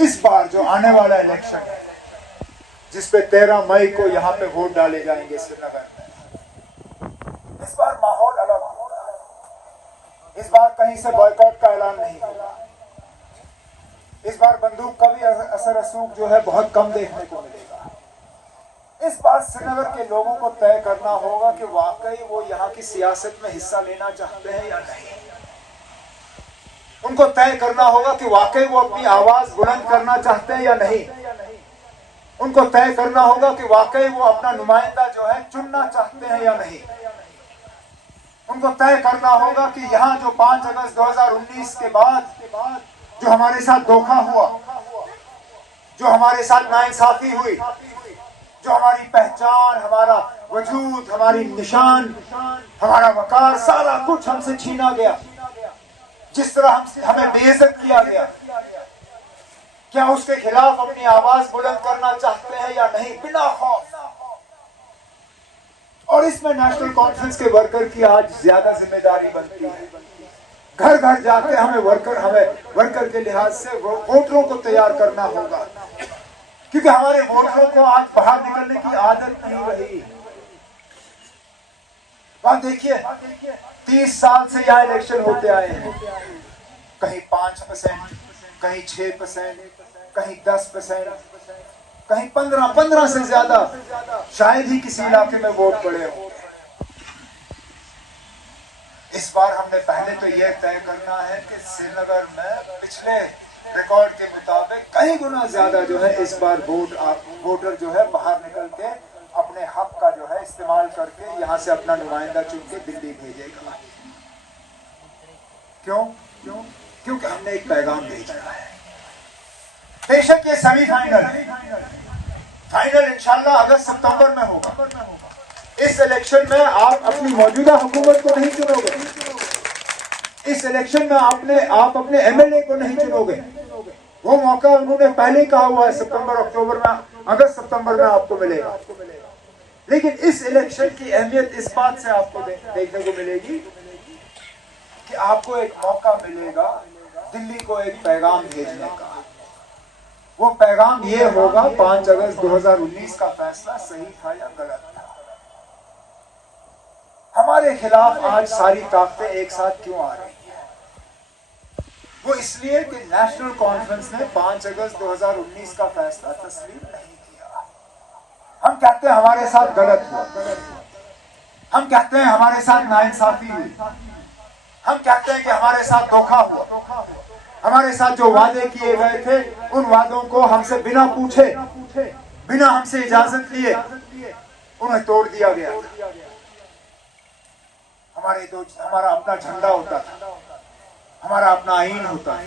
इस बार जो आने वाला इलेक्शन है, जिसपे 13 मई को यहाँ पे वोट डाले जाएंगे श्रीनगर में, इस बार माहौल अलग होगा। इस बार कहीं से बॉयकॉट का ऐलान नहीं होगा। इस बार बंदूक का भी असर रसूख जो है बहुत कम देखने को मिलेगा। इस बार श्रीनगर के लोगों को तय करना होगा कि वाकई वो यहाँ की सियासत में हिस्सा लेना चाहते हैं या नहीं। उनको तय करना होगा कि वाकई वो अपनी आवाज बुलंद करना चाहते हैं या नहीं। उनको तय करना होगा कि वाकई वो अपना नुमाइंदा जो है चुनना चाहते हैं या नहीं। उनको तय करना होगा कि यहाँ जो 5 अगस्त 2019 के बाद जो हमारे साथ धोखा हुआ, जो हमारे साथ नाइंसाफी हुई, जो हमारी पहचान, हमारा वजूद, हमारी निशान, हमारा वकार, सारा कुछ हमसे छीना गया, जिस तरह हमें बेइज्जत किया गया, क्या उसके खिलाफ अपनी आवाज बुलंद करना चाहते हैं या नहीं, बिना खौफ। और इसमें नेशनल कॉन्फ्रेंस के वर्कर की आज ज्यादा जिम्मेदारी बनती है। घर घर जाके हमें वर्कर के लिहाज से वोटरों को तैयार करना होगा, क्योंकि हमारे वोटरों को आज बाहर निकलने की आदत नहीं रही। वहां देखिए 30 साल से यह इलेक्शन होते आए हैं, कहीं 5%, कहीं 6%, कहीं 10%, कहीं 15 से ज्यादा शायद ही किसी इलाके में वोट पड़े हो। इस बार हमने पहले तो यह तय करना है कि श्रीनगर में पिछले रिकॉर्ड के मुताबिक कई गुना ज्यादा जो है इस बार वोटर जो है बाहर निकल के अपने हक का जो है इस्तेमाल करके यहाँ से अपना नुमाइंदा चुन के दिल्ली भेजेगा। क्यों? क्योंकि हमने एक पैगाम भेजना है। बेशक ये सेमीफाइनल है, फाइनल इंशाल्लाह अगस्त सितंबर में होगा। इस इलेक्शन में आप अपनी मौजूदा हुकूमत को नहीं चुनोगे। इस इलेक्शन में आप अपने एमएलए को नहीं चुनोगे। वो मौका उन्होंने पहले ही कहा हुआ है, अगस्त सितंबर में आपको मिलेगा। लेकिन इस इलेक्शन की अहमियत इस बात से आपको देखने को मिलेगी कि आपको एक मौका मिलेगा दिल्ली को एक पैगाम भेजने का। वो पैगाम ये होगा 5 अगस्त 2019 का फैसला सही था या गलत था। हमारे खिलाफ आज सारी ताकतें एक साथ क्यों आ रही हैं? वो इसलिए कि नेशनल कॉन्फ्रेंस ने 5 अगस्त 2019 का फैसला तस्लीम नहीं किया। हम कहते हैं हमारे साथ गलत हुआ, हम कहते हैं हमारे साथ नाइंसाफी हुई, हम कहते हैं कि हमारे साथ धोखा हुआ, हमारे साथ जो वादे किए गए थे उन वादों को हमसे बिना पूछे, बिना हमसे इजाजत लिए उन्हें तोड़ दिया गया। हमारा अपना झंडा होता था, हमारा अपना आईन होता था,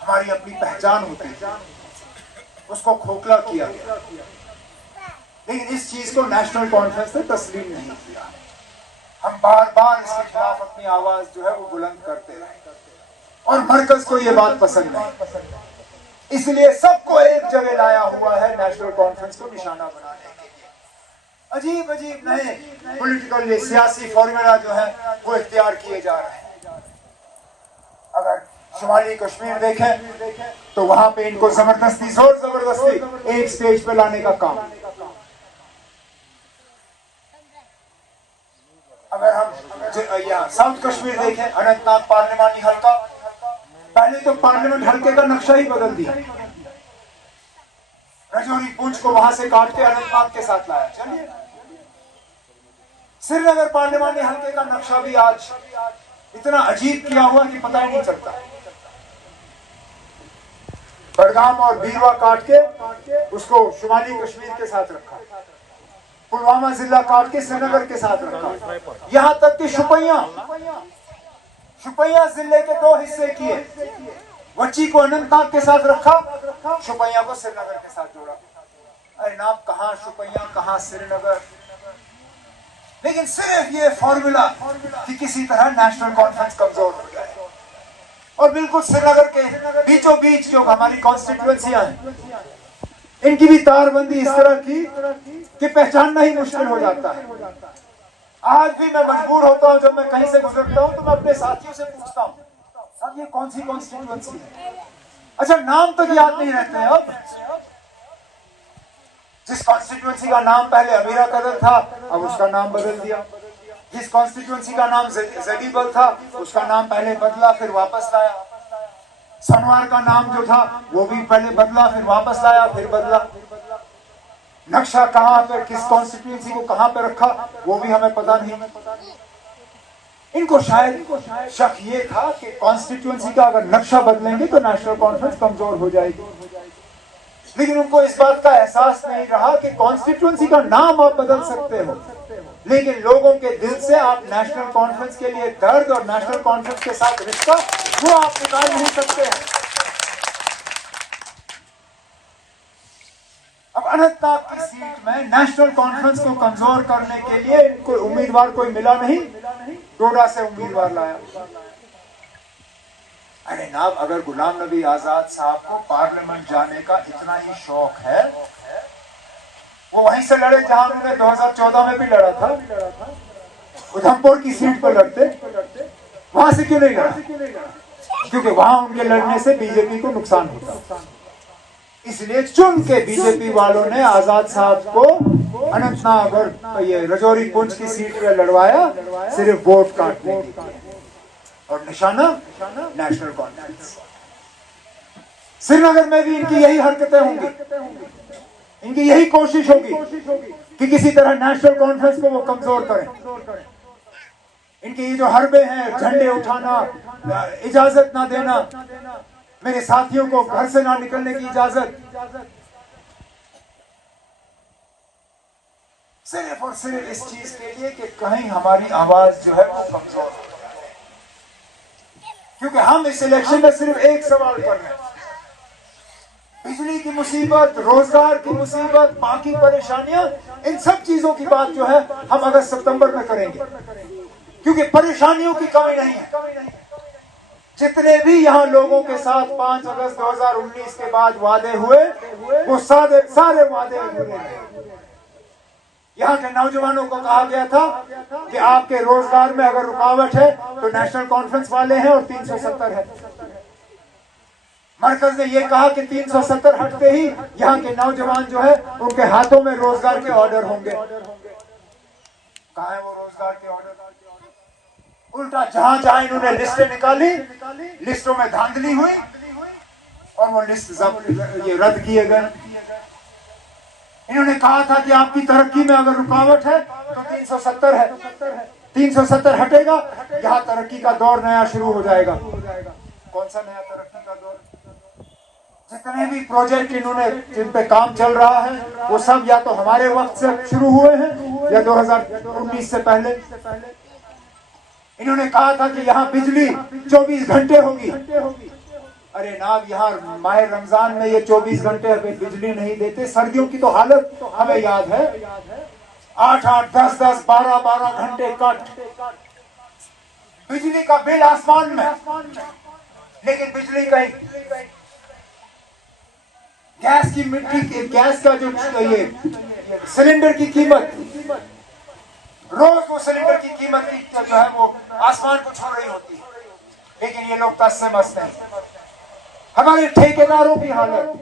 हमारी अपनी पहचान होती थी, उसको खोखला किया गया। लेकिन इस चीज को नेशनल कॉन्फ्रेंस ने तस्लीम नहीं किया। हम बार बार इसके खिलाफ अपनी आवाज जो है वो बुलंद करते रहे और मरकज को ये बात पसंद नहीं, इसलिए सबको एक जगह लाया हुआ है नेशनल कॉन्फ्रेंस को निशाना बनाने के लिए। अजीब अजीब नए पॉलिटिकल सियासी फॉर्मूला जो है वो इख्तियार किए जा रहे हैं। अगर शुमाली कश्मीर देखें तो वहां पे इनको जबरदस्ती जोर जबरदस्ती एक स्टेज पे लाने का काम। अगर हम यहाँ साउथ कश्मीर देखें, अनंतनाग पार्लिमानी हल्का, पहले तो पार्लियामेंट हल्के का नक्शा ही बदल दिया, रजौरी पुंछ को वहां से काट के अनंतनाग के साथ लाया। चलिए, श्रीनगर पार्लिमानी हल्के का नक्शा भी आज इतना अजीब किया हुआ कि पता ही नहीं चलता। बडगाम और बीरवा काट के उसको शुमाली कश्मीर के साथ रखा, पुलवामा जिला काट के श्रीनगर के साथ रखा, यहां तक कि शुपैया जिले के 2 हिस्से किए, वची को अनंतनाग के साथ रखा, शुपैया को श्रीनगर के साथ जोड़ा। अरे नाम कहां शुपैया, कहां श्रीनगर। लेकिन सिर्फ ये फॉर्मूला कि किसी तरह नेशनल कॉन्फ्रेंस कमजोर हो जाए और बिल्कुल श्रीनगर के बीचों बीच जो हमारी कॉन्स्टिट्यूएंसियां हैं इनकी भी तारबंदी इस तरह की कि पहचानना ही मुश्किल हो जाता है। आज भी मैं मजबूर होता हूं, जब मैं कहीं से गुजरता हूं तो मैं अपने साथियों से पूछता हूं, साहब ये कौन सी कॉन्स्टिट्यूएंसी है? अच्छा, नाम तक याद नहीं रहते हैं अब। जिस कॉन्स्टिट्यूएंसी का नाम पहले अमीरा कदर था, अब उसका नाम बदल दिया। जिस कॉन्स्टिट्यूएंसी का नाम जलीबल था, उसका नाम पहले बदला फिर वापस लाया। सनवार का नाम जो था वो भी पहले बदला फिर वापस लाया फिर बदला। नक्शा कहां पर किस कॉन्स्टिट्यूएंसी को कहां पर रखा वो भी हमें पता नहीं। इनको शायद शक ये था कि कॉन्स्टिट्यूएंसी का अगर नक्शा बदलेंगे तो नेशनल कॉन्फ्रेंस कमजोर हो जाएगी, लेकिन उनको इस बात का एहसास नहीं रहा कि कॉन्स्टिट्यूएंसी का नाम आप बदल सकते हो, लेकिन लोगों के दिल से आप नेशनल कॉन्फ्रेंस के लिए दर्द और नेशनल कॉन्फ्रेंस के साथ रिश्ता वो आप निकाल नहीं सकते हैं। अब अनंतनाग की सीट में नेशनल कॉन्फ्रेंस को कमजोर करने के लिए इनको उम्मीदवार कोई मिला नहीं, डोडा से उम्मीदवार लाया। अरे नाब, अगर गुलाम नबी आजाद साहब को पार्लियामेंट जाने का इतना ही शौक है, वो वहीं से लड़े जहां उन्होंने 2014 में भी लड़ा था, उधमपुर की सीट पर लड़ते। वहां से क्यों नहीं लड़ा? क्योंकि वहां उनके लड़ने से बीजेपी को नुकसान होता, इसलिए चुन के बीजेपी वालों ने आजाद साहब को अनंतनाग और ये रजौरी पुंछ की सीट में लड़वाया, सिर्फ वोट काटने के लिए, और निशाना नेशनल कॉन्फ्रेंस। श्रीनगर में भी इनकी यही हरकतें होंगी, इनकी यही कोशिश होगी कि किसी तरह नेशनल कॉन्फ्रेंस को वो कमजोर करें। इनके ये जो हरबे हैं, झंडे उठाना, इजाजत ना देना, मेरे साथियों को घर से ना निकलने की इजाजत, सिर्फ और सिर्फ इस चीज के लिए कि कहीं हमारी आवाज जो है वो कमजोर हो जाए। क्योंकि हम इस इलेक्शन में सिर्फ एक सवाल कर रहे हैं, बिजली की मुसीबत, रोजगार की मुसीबत, बाकी परेशानियां, इन सब चीजों की बात जो है हम अगस्त सितंबर में करेंगे, क्योंकि परेशानियों की कमी नहीं है। जितने भी यहाँ लोगों के साथ 5 अगस्त 2019 के बाद वादे हुए, वो सारे वादे अधूरे रहे। यहाँ के नौजवानों को कहा गया था कि आपके रोजगार में अगर रुकावट है तो नेशनल कॉन्फ्रेंस वाले हैं और 370 है। मरकज ने यह कहा कि 370 हटते ही यहाँ के नौजवान जो है उनके हाथों में रोजगार के ऑर्डर होंगे। कहाँ है वो रोजगार के ऑर्डर? उल्टा जहां जहां इन्होंने लिस्टें निकाली, लिस्टों में धांधली हुई और वो लिस्ट ये रद्द किए गए। इन्होंने कहा था कि आपकी तरक्की में अगर रुकावट है तो 370 है, 370 हटेगा, यहाँ तरक्की का दौर नया शुरू हो जाएगा। कौन सा नया तरक्की का दौर? जितने भी प्रोजेक्ट इन्होंने जिन पे काम चल रहा है वो सब या तो हमारे वक्त से शुरू हुए हैं या 2019 से पहले। इन्होंने कहा था कि यहाँ बिजली 24 घंटे होगी। अरे नाब, यहाँ माह रमजान में ये 24 घंटे अभी बिजली नहीं देते। सर्दियों की तो हालत हमें याद है, 8-8, 10-10, 12-12 घंटे कट, बिजली का बिल आसमान में, लेकिन बिजली कहीं। गैस की मिट्टी, गैस का जो ये सिलेंडर की कीमत, रोज वो सिलेंडर की कीमत की जो है वो आसमान को छू रही होती है, लेकिन ये लोग तस से मस नहीं। हमारे ठेकेदारों की हालत,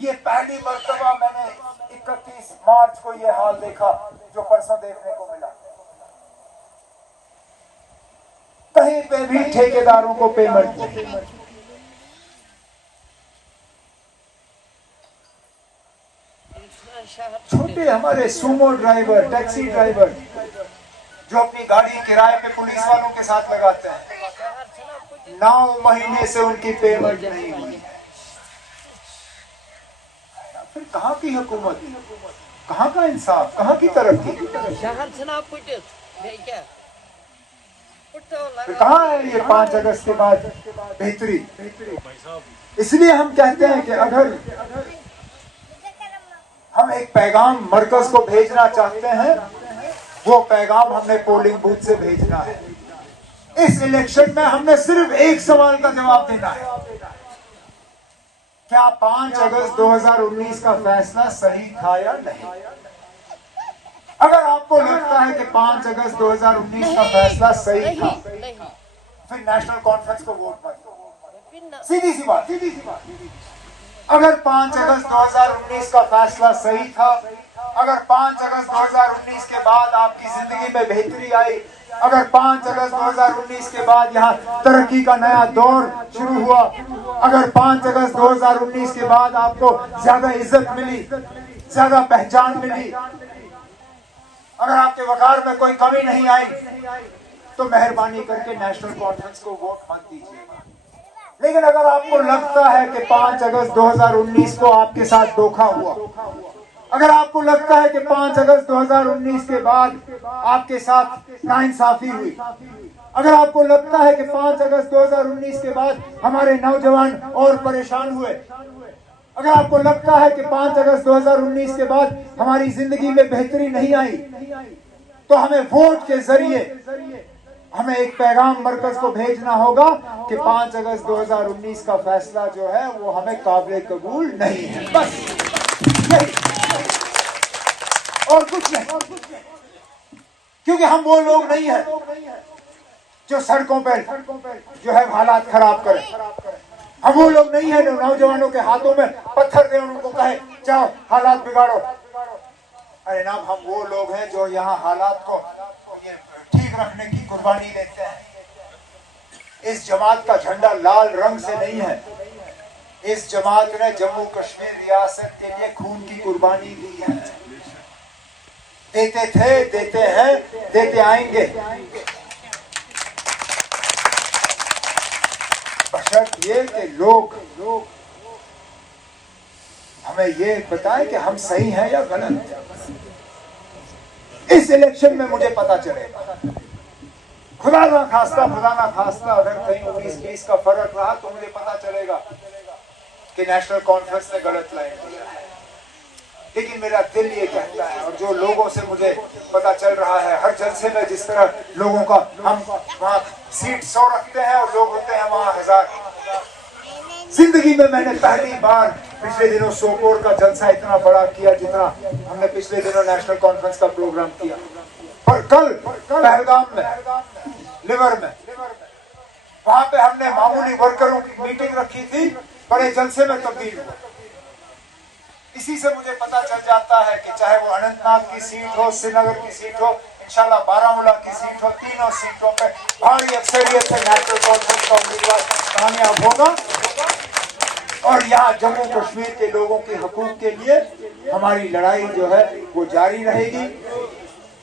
ये पहली मर्तबा मैंने 31 मार्च को ये हाल देखा जो परसों देखने को मिला। कहीं पे भी ठेकेदारों को पेमेंट नहीं। छोटे हमारे सुमो ड्राइवर, टैक्सी ड्राइवर जो अपनी गाड़ी किराए पे पुलिस वालों के साथ लगाते हैं, 9 महीने से उनकी पेमेंट नहीं हुई। फिर कहाँ की हुकूमत, कहाँ का इंसाफ, कहाँ की तरक्की? फिर कहाँ है ये 5 अगस्त के बाद बेहतरी? इसलिए हम कहते हैं कि अगर हम एक पैगाम मरकज को भेजना चाहते हैं, वो पैगाम हमने पोलिंग बूथ से भेजना है। इस इलेक्शन में हमने सिर्फ एक सवाल का जवाब देना है, क्या 5 अगस्त 2019 का फैसला सही था या नहीं? अगर आपको लगता है कि 5 अगस्त 2019 का फैसला सही था, फिर नेशनल कॉन्फ्रेंस को वोट मत दो। सीधी सी बात। अगर 5 अगस्त 2019 का फैसला सही था, अगर 5 अगस्त 2019 के बाद आपकी जिंदगी में बेहतरी आई, अगर 5 अगस्त 2019 के बाद यहाँ तरक्की का नया दौर शुरू हुआ, अगर 5 अगस्त 2019 के बाद आपको ज्यादा इज्जत मिली, ज्यादा पहचान मिली, अगर आपके वकार में कोई कमी नहीं आई, तो मेहरबानी करके नेशनल कॉन्फ्रेंस को वोट मत दीजिएगा। लेकिन अगर आपको लगता है कि 5 अगस्त 2019 को आपके साथ धोखा हुआ, अगर आपको लगता है कि 5 अगस्त 2019 के बाद आपके साथ नाइंसाफी हुई, अगर आपको लगता है कि 5 अगस्त 2019 के बाद हमारे नौजवान और परेशान हुए, अगर आपको लगता है कि 5 अगस्त 2019 के बाद हमारी जिंदगी में बेहतरी नहीं आई, तो हमें वोट के जरिए हमें एक पैगाम मरकज को भेजना होगा कि 5 अगस्त 2019 का फैसला जो है वो हमें काबिल कबूल नहीं है। बस यही, और कुछ नहीं। क्योंकि हम वो लोग नहीं है जो सड़कों पर जो है हालात खराब करें। हम वो लोग नहीं है जो नौजवानों के हाथों में पत्थर दे, उनको कहे जाओ हालात बिगाड़ो। अरे ना, हम वो लोग हैं जो यहाँ हालात को ठीक रखने की कुर्बानी लेते हैं। इस जमात का झंडा लाल रंग से नहीं है। इस जमात ने जम्मू कश्मीर रियासत के लिए खून की कुर्बानी दी है। देते थे, देते हैं, देते आएंगे। बशर्त ये कि लोग हमें ये बताएं कि हम सही हैं या गलत। इस इलेक्शन में मुझे पता चलेगा। खुदा ना खास्ता अगर कहीं 19-20 का फर्क रहा तो मुझे पता चलेगा कि नेशनल कॉन्फ्रेंस ने गलत लाइन दिया है। लेकिन मेरा दिल ये कहता है, और जो लोगों से मुझे पता चल रहा है, हर जलसे में जिस तरह लोगों का, हम वहाँ सीट 100 रखते हैं और लोग होते हैं वहाँ 1000। जिंदगी में मैंने पहली बार पिछले दिनों सोपोर का जलसा इतना बड़ा किया जितना हमने पिछले दिनों नेशनल कॉन्फ्रेंस का प्रोग्राम किया। पर कल पहलगाम में, लिवर में, वहां पे हमने मामूली वर्करों की मीटिंग रखी थी, बड़े जलसे में तब्दील हुआ। इसी से मुझे पता चल जाता है कि चाहे वो अनंतनाग की सीट हो, श्रीनगर की सीट हो, इंशाल्लाह बारामूला की सीट हो, तीनों सीटों पे भारी अक्सरियत से नेशनल कॉन्फ्रेंस का उम्मीदवार कामयाब होगा। और यहाँ जम्मू कश्मीर के लोगों के हकूक के लिए हमारी लड़ाई जो है वो जारी रहेगी।